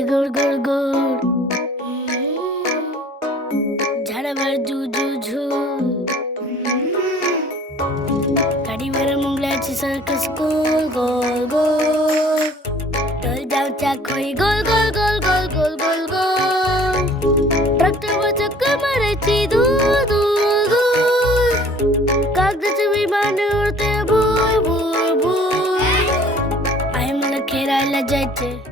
उडते गोड गोड गोड, झाडावर झू झू झू, गाडीवर मुंगळ्याची सर्कस गोल गोल गोल, तळजावच्या खोई गोल गोल गोल गोल गोल गोल गोल, ट्रॅक्टरवर चक्कर मारायची दूर दूर दूर, कागदाचे विमान उडते भूर भूर भूर. आई मला खेळायला जायचे.